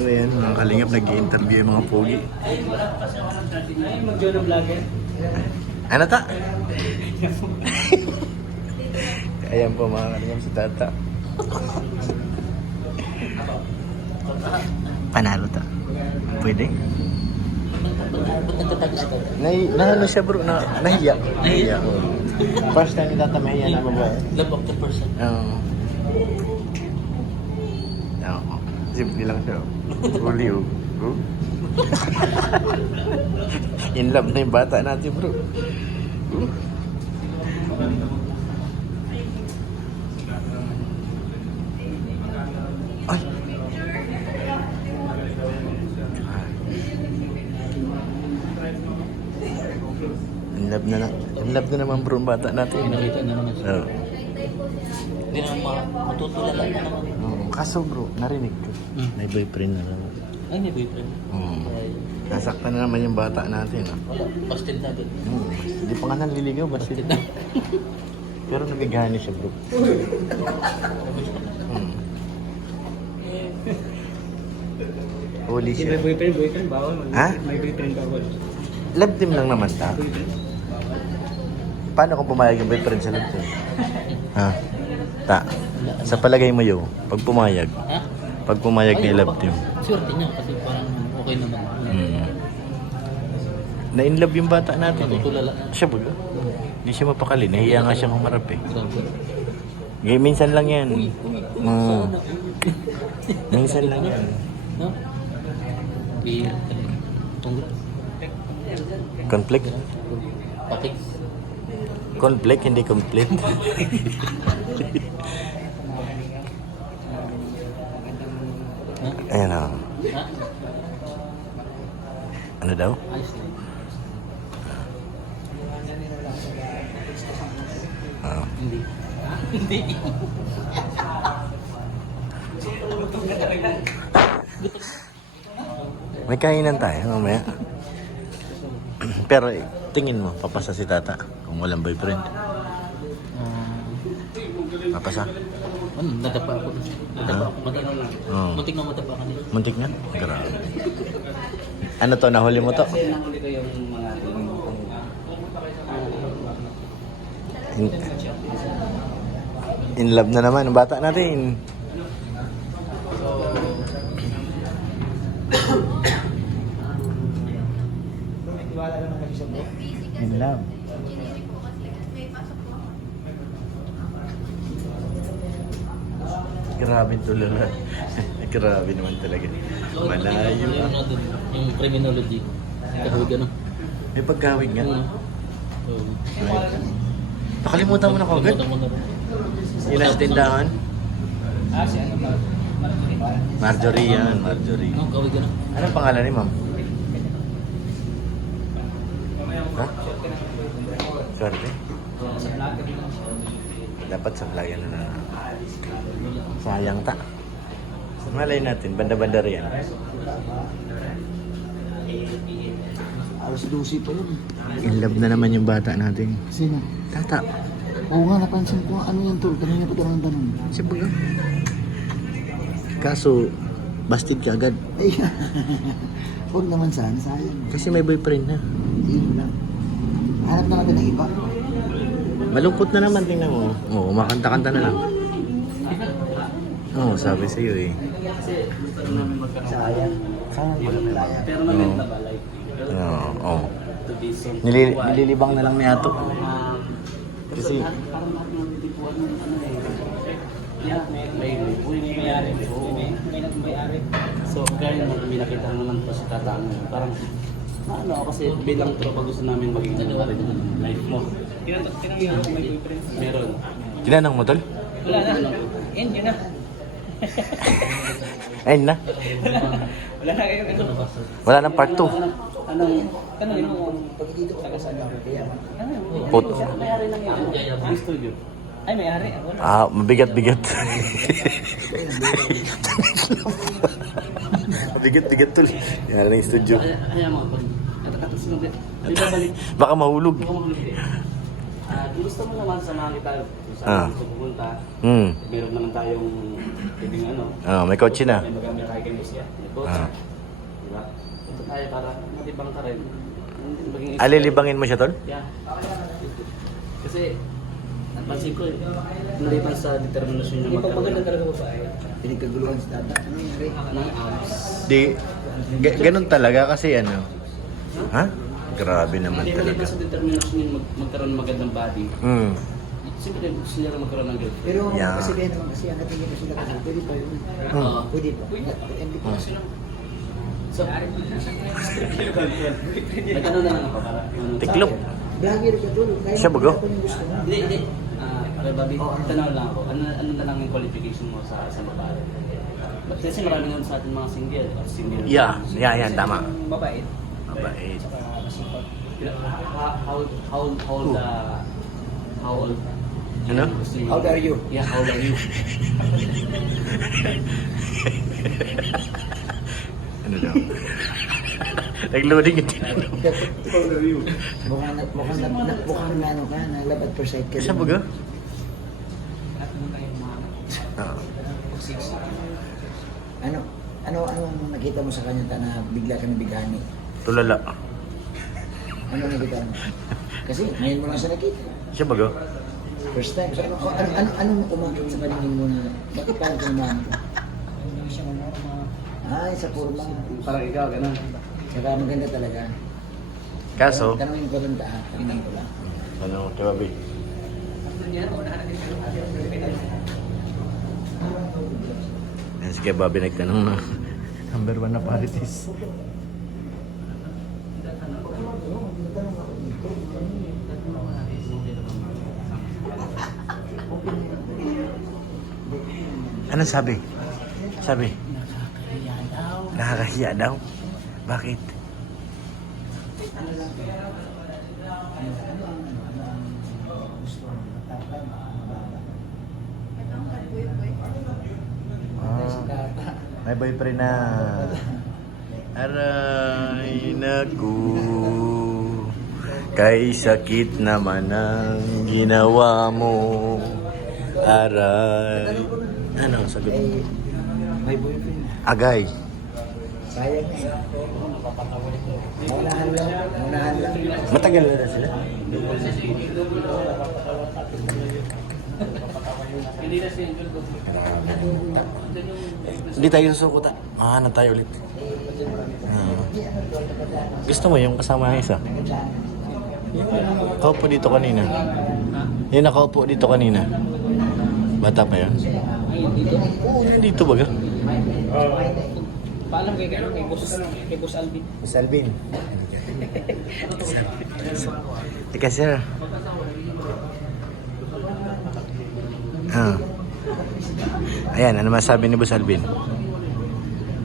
So ayan, mga kalingap, nag-i-interview yung mga pogi. Mag-join ng vlogger. Ano ta? Ayan po mga kalingap, si Tata. Panalo ta. Pwede? Nahalo siya bro, nahiya. Nahiya. First time ni Tata mahiya na babae. Love of the person. Oo. Simple lang siya. Huli oh. In love na yung bata natin bro. Ay! In love na naman bro ang bata natin. Nakita na naman siya. Oo. Hindi naman matutulala na naman. Kaso bro, narinig ko. May boyfriend na naman. Ay, may boyfriend. Nasaktan na naman yung bata natin. Wala, busted na agad. Hindi pa nga naliligaw, Busted na. pero nabigani siya bro. Huli May siya. boyfriend, bawal. Ha? May boyfriend, bawal. Love team lang naman ta. Paano kung pumayag yung boyfriend sa love team? Ha? Ta. Sa palagay mo yo, pag pumayag. Ha? Pag pumayag ni love team. Swerte niya kasi parang okay naman. Na-inlove yung bata natin eh. Matutulala na. Siya baga. Hindi siya mapakali. Nahiya nga siya humarap eh. Grabe. Minsan lang yan. Uy, Mm. sana. Minsan lang yan. No? Bihira. Congrats. Conflict? Patik. Conflict, hindi complete. Ha? Ayan o. Ha? Ano daw? Ayos na. Ah. Hindi. Hindi. May kainan tayo mamaya. Pero tingin mo, papasa si Tata kung walang boyfriend. Papasa? Ano, nadapa ako. Nadapa ako. Oo. Muntik na matapa ka nila. Muntik na? Grabe. Ano to? Nahuli mo to? Nahuli ko yung mga In love na naman ang bata natin. In love. Grabe tulala. Grabe naman talaga. Malayo yung, ah. yung criminology. Kahawig ano. May pagkawig nga. So, Nakalimutan mo na kagad. Kalimutan mo na rin. Yun ang tindahan. Si ano ba? Marjorie yan, Marjorie. Ano, kahawig ano? Anong pangalan ni ma'am? Ha? Swerte? Sa vlogger. Dapat sa playan na. Sayang ta. Malay natin, banda-banda riyan. Alas 12 pa yun. In love na naman yung bata natin. Sino? Tata. Oo nga, napansin ko ano yan tol. Kanina pa tanong tanong. Siyempre. Kaso, busted ka agad. Ay, huwag naman sana, sayang. Kasi may boyfriend na. Yun lang. Hanap na natin ng iba. Malungkot na naman, tingnan mo. Oo, makanta-kanta na lang. Oo, sabi sa'yo eh. Sayang. Sayang pala malaya. Pero maganda ba? Like, Oo. to be so... Nililibang na lang ni Ato. Kasi, Parang lahat ng tipuan ng ano eh. Yeah, may may-ari. May may-ari. So, kaya naman may nakita naman po si Tata. Parang, ano ako kasi bilang tropa gusto namin maging ano rin ng life mo. Tinanong may boyfriend? Meron. tinanong mo tol? Wala na. End yun na. Ayun na. Wala na kayo. Ano? Wala nang part 2. Ano yun? Pagkikita ko sa mga kaya. Put. May-ari lang yun. May studio. Ay, may-ari. Ako. Mabigat-bigat. Mabigat-bigat tol. Yan na yung studio. Kaya mo. Tapos sunod. Ibabalik. Baka mahulog. Gusto mo naman sa mga kita Ah. saan gusto pupunta. Meron naman tayong pwedeng ano, May kotse na. may magamit tayo kayo siya. May coach. Ah. Diba? Ito tayo para matibang ka rin. Maging Alilibangin mo siya, tol? Yeah. Kasi, napansin ko, naliban sa determinasyon niya magkaroon talaga ba ay? Pinagkaguluhan sa tata. Ano yung Ray? ng abs. Di, ganun talaga kasi ano. Ha? Grabe naman Hindi talaga. naliban sa determinasyon niya magkaroon ng magandang body. Siyempre, gusto niya rin magkaroon ng girlfriend. Pero Yeah. kasi kaya naman kasi ang natingin na sila kasi pwede pa yun. Oo. Pwede pa. Hindi pa. So, nagtanong na lang ako para. Tiklop. Vlogger ka doon. Siya ba, go? Hindi, hindi. Okay, Bobby, tanong lang ako. Ano na lang yung qualification mo sa isang babae? Kasi marami naman sa atin mga single. Single. Yan, tama. Mabait. Mabait. Saka masipag. How old? Ano? How old are you? Yeah, how old are you? Ano daw? Nag-loading yung tinanong. Mukhang na ano ka, nalabad per side ka. Isa ba ga? Ano ang nakita mo sa kanya na bigla ka nabigani? Tulala. Ano nakita mo? Kasi ngayon mo lang siya nakita. Siya ba ga? First time. So, anong umakit sa paningin mo na bakit parang kumahan ka? Hindi siya manorma. Ay, sa forma. Parang ikaw, ganun. Saka maganda talaga. Kaso, Tanongin ko lang tanongin ko lang. ano, Tiwabi? Yan si Bobby nagtanong na number 1 na paritis. Ano sabi? Sabi? Nakakahiya daw. Nakakahiya daw? Bakit? May boyfriend na. Aray, naku. Kay sakit naman ang ginawa mo. Aray. Ano, sagot? Eh, may boyfriend na. Agay. Sayang na eh. Maunahan lang. Matagal na sila. Hindi na single ko. Hindi tayo susukuta. Mahanap tayo ulit. Gusto mo yung kasama ng isa? Nakaupo dito kanina. Yung nakaupo dito kanina. Bata pa yan? Ayun dito. Oo, dito baga. Paalam kay ano kay Boss Alvin. Miss Alvin. Teka sir. Ayan, ano masabi ni Boss Alvin?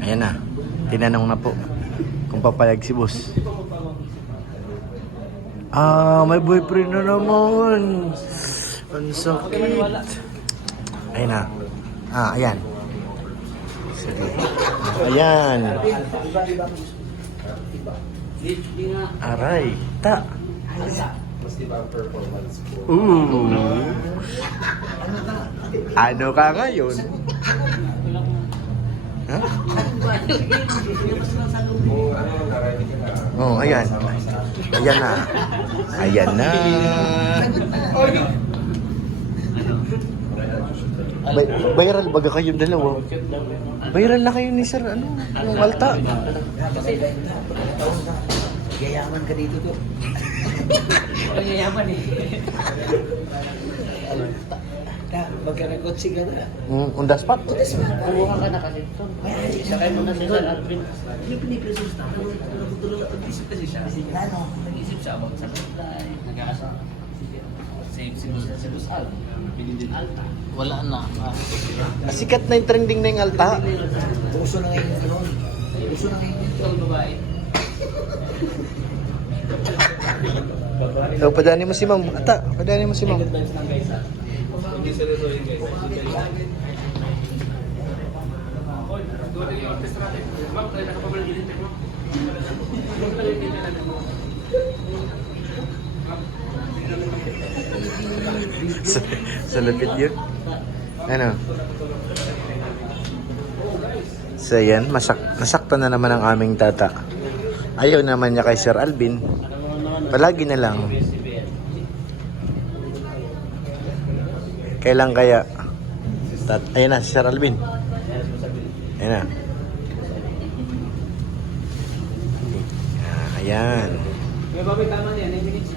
Ayan na. Tinanong na po kung papayag si Boss. May boyfriend na naman. Ang sakit. Ayan na. Ayan. Sige. Ayan. Hindi nga. Aray. Ta. Ano ka ngayon? Ha? Oh, ayan. Ayan na. Ayan na. Viral baga kayong dalawa. Viral na kayo ni Sir, ano? Yung Alta. Gayaman ka dito to. Ang yayaman eh. Magkanagotsi ka na. On the spot. Kumuha ka na kasi ito. Sakay mo na si Sir Alvin. Yung pinipresenta, nag-isip kasi siya. Ano? Nag-isip siya about sa supply, nag-aasa. Same si Boss Al, pinindin Alta. Wala na. Sikat na yung trending na yung Alta. Uso na ngayon ano? Uso na ngayon Ito ang babae. So, padani mo si Ma'am. Ata, padani mo si Ma'am. Good vibes lang guys ha. Hindi seryosohin guys. Ma'am, tayo nakapamaligilin tayo. Ma'am, Sa lapit yun. Ano? So yan, nasaktan na naman ang aming tata. Ayaw naman niya kay Sir Alvin. Palagi na lang. Kailan kaya? Ayan na, si Sir Alvin. Ayan na. Ayan. May baboy tama niyan, 9 minutes.